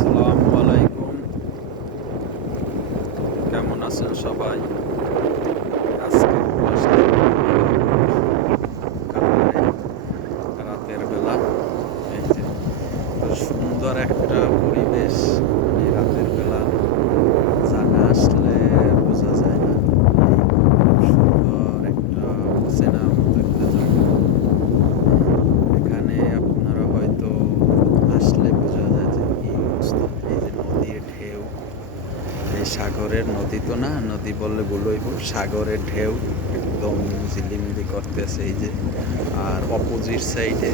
আসসালামু আলাইকুম। কেমন আছেন সবাই? আজকে কাতারে রাতের বেলা। এই যে সুন্দর একটা পরিবেশ। এই রাতের বেলা যা না আসলে বোঝা যায় না। এই সুন্দর একটা চেনা মতো একটা জায়গা। এখানে আপনারা হয়তো আসলে বোঝা যায় যে কি অবস্থা। এই যে নদীর ঢেউ, এই সাগরের নদী তো না, নদী বললে ভুল হইব, সাগরের ঢেউ একদম ঝিলিমিলি করতেছে এই যে। আর অপোজিট সাইডে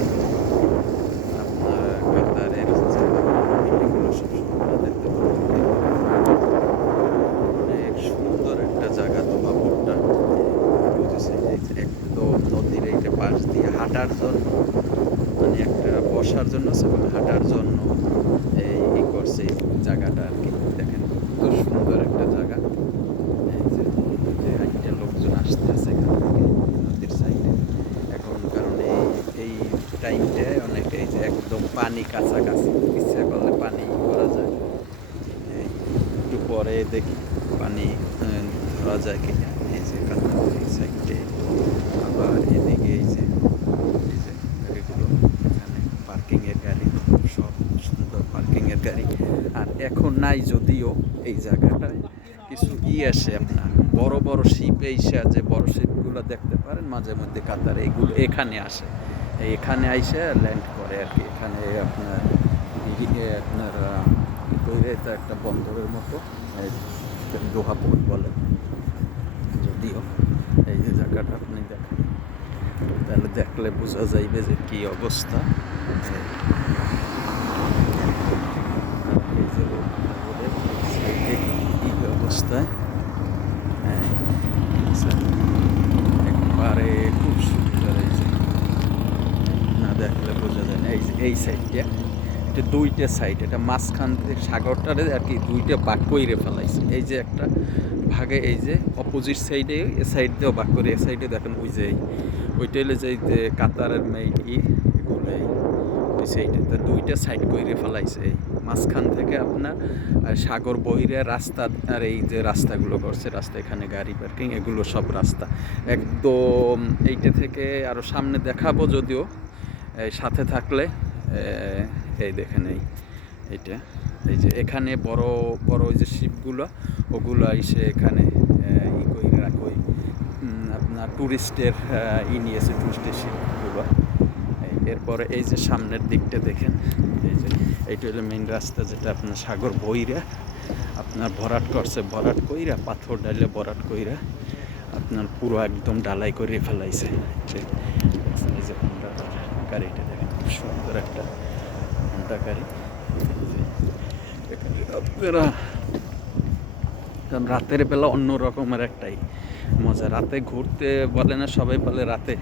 আপনার কাতারের যে বিল্ডিংগুলো সবসময় দেখতে পাবেন, অনেক সুন্দর একটা জায়গা দোলাপুরটা। অপোজিট সাইডে একদম নদীর এইটা পাশ দিয়ে হাঁটার জন্য, মানে একটা বসার জন্য এবং হাঁটার জন্য এই করছে এই জায়গাটা আর কি। দেখেন কত সুন্দর একটা জায়গা। এই যে হাঁটতে লোকজন আসতেছে এখান থেকে নদীর সাইডে এখন, কারণ এই টাইমটায় অনেক এই যে একদম পানি কাছাকাছি, ইচ্ছা করলে পানি করা যায়। এই একটু পরে দেখি পানি ধরা যায় কিনা। এই যে কাতার এই সাইডে, আবার এদিকে এই যে গাড়িগুলো এখানে পার্কিংয়ের গাড়ি, সব সুন্দর পার্কিংয়ের গাড়ি। আর এখন নাই যদিও এই জায়গাটায় কিছু আসে আপনার বড় বড় শিপ, এইসা যে বড় শিপগুলো দেখতে পারেন মাঝে মধ্যে কাতারে, এইগুলো এখানে আসে, এখানে আইসে ল্যান্ড করে আর কি। এখানে আপনার আপনার তৈরি তো একটা বন্দরের মতো, দোহা পোর্ট বলে যদিও। এই যে জায়গাটা আপনি দেখেন, তাহলে দেখলে বোঝা যাইবে যে কি অবস্থা। এই যে কি অবস্থায় একবারে খুব সুন্দর। এই যে না দেখলে বোঝা যায় না। এই সাইডটা, এটা দুইটা সাইড, এটা মাঝখান থেকে সাগরটারে আর কি দুইটা ভাগ করে ফেলাইছে। এই যে একটা ভাগে, এই যে অপোজিট সাইডে, এ সাইড দিয়েও ভাগ করে, এ সাইডে দেখেন ওই যে ওইটা হলে যে কাতারের মেইডি এগুলো ওই সাইডে তো দুইটা সাইড করে ফেলাইছে। এই মাঝখান থেকে আপনার সাগর বহিরে রাস্তা, আর এই যে রাস্তাগুলো করছে, রাস্তা এখানে গাড়ি পার্কিং, এগুলো সব রাস্তা একদম এইটা থেকে আরও সামনে দেখাবো যদিও, সাথে থাকলে। এই দেখেন এইটা, এই যে এখানে বড় বড় ওই যে শিপগুলো, ওগুলো এসে এখানে ই করে রাখো, আপনার ট্যুরিস্টের নিয়েছে, ট্যুরিস্টের শিপগুলো। এরপরে এই যে সামনের দিকটা দেখেন, এই যে এইটা হলো মেইন রাস্তা, যেটা আপনার সাগর বইরা আপনার ভরাট করছে, ভরাট কইরা পাথর ডাইলে ভরাট কইরা আপনার পুরো একদম ডালাই করে ফেলাইছে। এই যে হোন্ডা গাড়িটা দেখেন, খুব সুন্দর একটা হোন্ডা গাড়ি। আপনারা রাতের বেলা অন্য রকমের একটাই মজা। রাতে ঘুরতে বলে না সবাই, বলে রাতে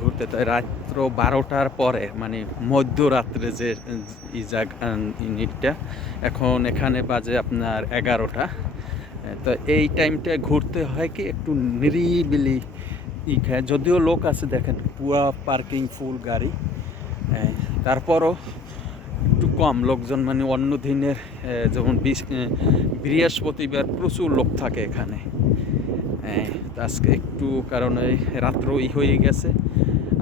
ঘুরতে, তাই রাত্র 12টার পরে, মানে মধ্যরাত্রে যে ইউনিটটা, এখন এখানে বাজে আপনার 11টা। তো এই টাইমটা ঘুরতে হয় কি একটু নিরিবিলি খায়, যদিও লোক আছে দেখেন পুরা পার্কিং ফুল গাড়ি, তারপরও একটু কম লোকজন, মানে অন্য দিনের যেমন বৃহস্পতিবার প্রচুর লোক থাকে এখানে। আজকে একটু কারণ এই রাত্র হয়ে গেছে,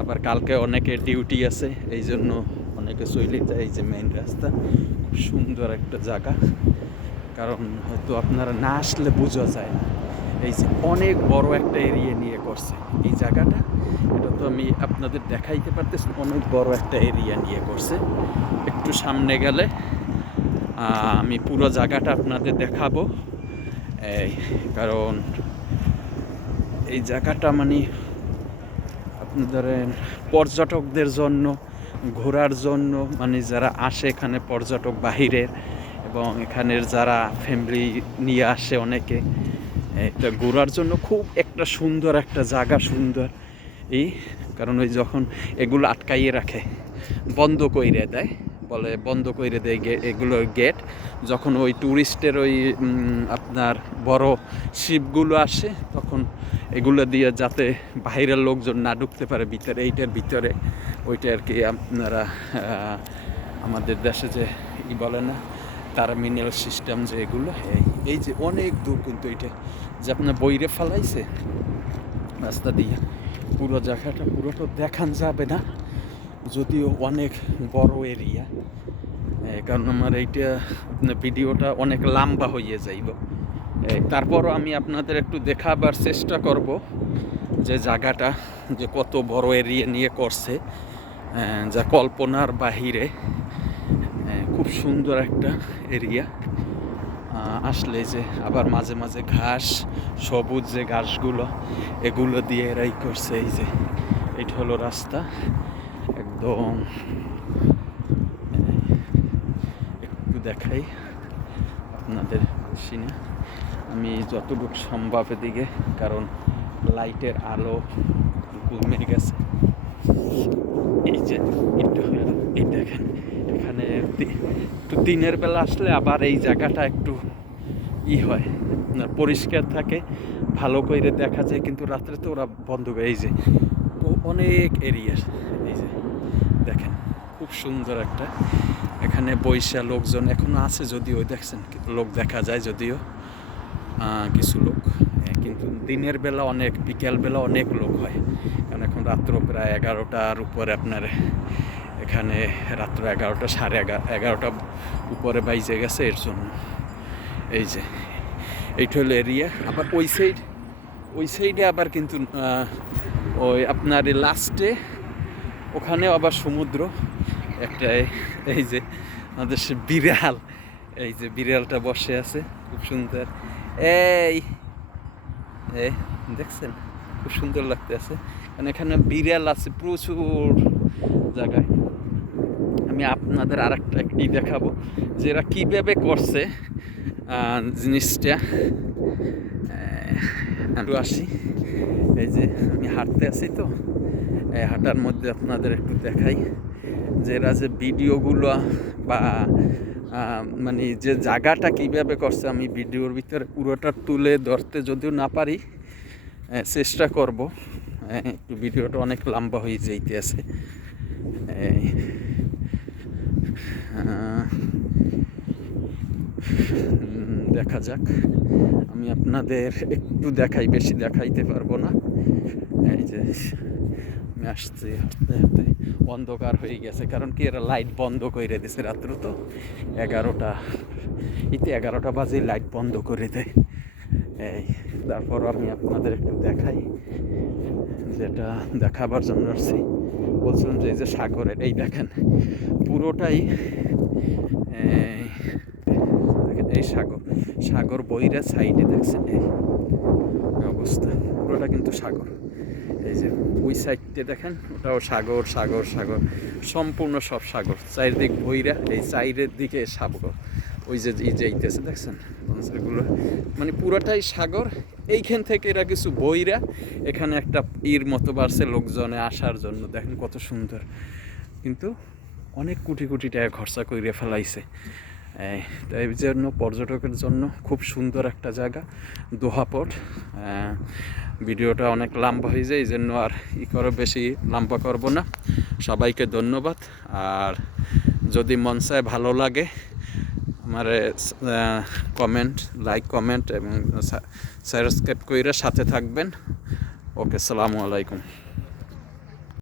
আবার কালকে অনেকে ডিউটি আছে, এই জন্য অনেকে চলে যায়। এই যে মেইন রাস্তা, খুব সুন্দর একটা জায়গা, কারণ হয়তো আপনারা না আসলে বোঝা যায় না। এই যে অনেক বড় একটা এরিয়া নিয়ে করছে এই জায়গাটা, এটা তো আমি আপনাদের দেখাইতে পারতেছি, অনেক বড় একটা এরিয়া নিয়ে করছে। একটু সামনে গেলে আমি পুরো জায়গাটা আপনাদের দেখাবো। কারণ এই জায়গাটা মানে আপনাদের পর্যটকদের জন্য, ঘোরার জন্য, মানে যারা আসে এখানে পর্যটক বাহিরের, এবং এখানের যারা ফ্যামিলি নিয়ে আসে অনেকে, এটা ঘোরার জন্য খুব একটা সুন্দর একটা জায়গা। সুন্দর এই কারণ ওই যখন এগুলো আটকাইয়ে রাখে, বন্ধ কইরে দেয়, বলে বন্ধ করে দেয় এগুলো গেট, যখন ওই ট্যুরিস্টের ওই আপনার বড় শিপগুলো আসে, তখন এগুলো দিয়ে যাতে বাইরের লোকজন না ঢুকতে পারে ভিতরে, এইটার ভিতরে ওইটা আর কি। আপনারা আমাদের দেশে যে বলে না টার্মিনাল সিস্টেম যে এগুলো, এই যে অনেক দূর কিন্তু এটা যে আপনার বইরে ফেলাইছে রাস্তা দিয়ে, পুরো জায়গাটা পুরোটা দেখান যাবে না, যদিও অনেক বড় এরিয়া। কারণ আমার এইটা আপনার ভিডিওটা অনেক লম্বা হয়ে যাইব। তারপরও আমি আপনাদের একটু দেখাবার চেষ্টা করব যে জায়গাটা যে কত বড় এরিয়া নিয়ে করছে, যা কল্পনার বাহিরে। খুব সুন্দর একটা এরিয়া। আসলে যে আবার মাঝে মাঝে ঘাস, সবুজ যে ঘাসগুলো, এগুলো দিয়ে এরাই করছে। এই যে এটা হলো রাস্তা একদম। একটু দেখাই আপনাদের সিনে আমি যতটুকু সম্ভব এদিকে, কারণ লাইটের আলো কমে গেছে। এই যে একটু হলো এই দেখেন, এখানে একটু দিনের বেলা আসলে আবার এই জায়গাটা একটু হয়, পরিষ্কার থাকে, ভালো করে দেখা যায়, কিন্তু রাত্রে তো ওরা বন্ধ করে। এই যে অনেক এরিয়ার, এই যে দেখেন খুব সুন্দর একটা, এখানে বৈশা লোকজন এখনো আছে, যদিও দেখছেন লোক দেখা যায়, যদিও কিছু লোক, কিন্তু দিনের বেলা অনেক, বিকেল বেলা অনেক লোক হয়, কারণ এখন রাত্র প্রায় 11টার উপরে আপনার এখানে রাত্র 11টা, সাড়ে 11টা উপরে বাইজে গেছে, এর জন্য। এই যে এইটা হলো এরিয়া। আবার ওই সাইডে আবার কিন্তু ওই আপনার লাস্টে ওখানে আবার সমুদ্র একটা। এই যে আমাদের সে বিড়াল, এই যে বিড়ালটা বসে আছে খুব সুন্দর। এই দেখছেন খুব সুন্দর লাগতে আছে, কারণ এখানে বিড়াল আছে প্রচুর জায়গায়। আমি আপনাদের আর একটা দেখাবো যে এরা কীভাবে করছে জিনিসটা। একটু আসি, এই যে আমি হাঁটতে আছি, তো এই হাঁটার মধ্যে আপনাদের একটু দেখাই যে এরা যে ভিডিওগুলো বা মানে যে জায়গাটা কীভাবে করছে, আমি ভিডিওর ভিতরে পুরোটা তুলে ধরতে যদিও না পারি, চেষ্টা করব। একটু ভিডিওটা অনেক লম্বা হয়ে যাইতে আছে। দেখা যাক, আমি আপনাদের একটু দেখাই, বেশি দেখাইতে পারবো না। এই যে আমি আসছি হাঁটতে হাঁটতে, অন্ধকার হয়ে গেছে, কারণ কি এরা লাইট বন্ধ করে দিয়েছে রাত্র, তো 11টা 11টা বাজে লাইট বন্ধ করে দেয়। এই তারপর আমি আপনাদের একটু দেখাই, যেটা দেখাবার জন্য আসছি। বলছিলাম যে এই যে সাগরের, এই দেখেন পুরোটাই দেখেন, এই সাগর বইরা সাইডে দেখছেন এই অবস্থা, পুরোটা কিন্তু সাগর। এই যে ওই সাইডটা দেখেন, ওটাও সাগর, সম্পূর্ণ সব সাগর, চারিদিক বইরা, এই চাইরের দিকে সাগর। ওই যে যাইতেছে দেখছেন এগুলো, মানে পুরোটাই সাগর। এইখান থেকে এরা কিছু বইরা এখানে একটা মতো বাড়ছে লোকজনে আসার জন্য। দেখেন কত সুন্দর, কিন্তু অনেক কোটি কোটি টাকা খরচা করে ফেলাইছে। তাই জন্য পর্যটকের জন্য খুব সুন্দর একটা জায়গা, দোহাপট। ভিডিওটা অনেক লম্বা হয়ে যায়, এই জন্য আর বেশি লম্বা করব না। সবাইকে ধন্যবাদ। আর যদি মন চায়, ভালো লাগে, আমার লাইক কমেন্ট এবং সাবস্ক্রাইব করে সাথে থাকবেন। ওকে, আসসালামু আলাইকুম।